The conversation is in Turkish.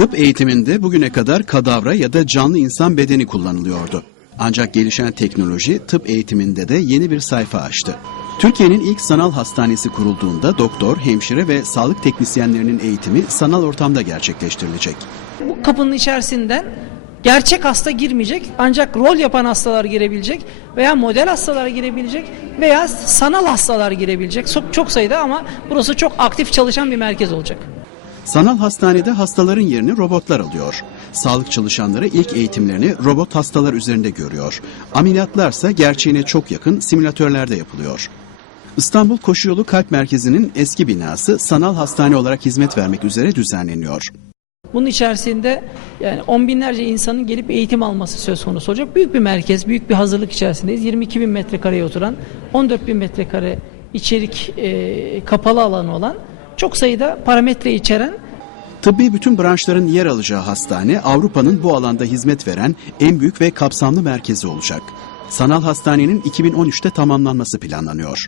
Tıp eğitiminde bugüne kadar kadavra ya da canlı insan bedeni kullanılıyordu. Ancak gelişen teknoloji tıp eğitiminde de yeni bir sayfa açtı. Türkiye'nin ilk sanal hastanesi kurulduğunda doktor, hemşire ve sağlık teknisyenlerinin eğitimi sanal ortamda gerçekleştirilecek. Bu kapının içerisinden gerçek hasta girmeyecek ancak rol yapan hastalar girebilecek veya model hastalar girebilecek veya sanal hastalar girebilecek. Çok, çok sayıda ama burası çok aktif çalışan bir merkez olacak. Sanal hastanede hastaların yerini robotlar alıyor. Sağlık çalışanları ilk eğitimlerini robot hastalar üzerinde görüyor. Ameliyatlarsa gerçeğine çok yakın simülatörlerde yapılıyor. İstanbul Koşuyolu Kalp Merkezi'nin eski binası sanal hastane olarak hizmet vermek üzere düzenleniyor. Bunun içerisinde yani on binlerce insanın gelip eğitim alması söz konusu olacak. Büyük bir merkez, büyük bir hazırlık içerisindeyiz. 22 bin metrekareye oturan, 14 bin metrekare içerik e, kapalı alanı olan, çok sayıda parametre içeren Tıbbi bütün branşların yer alacağı hastane Avrupa'nın bu alanda hizmet veren en büyük ve kapsamlı merkezi olacak. Sanal hastanenin 2013'te tamamlanması planlanıyor.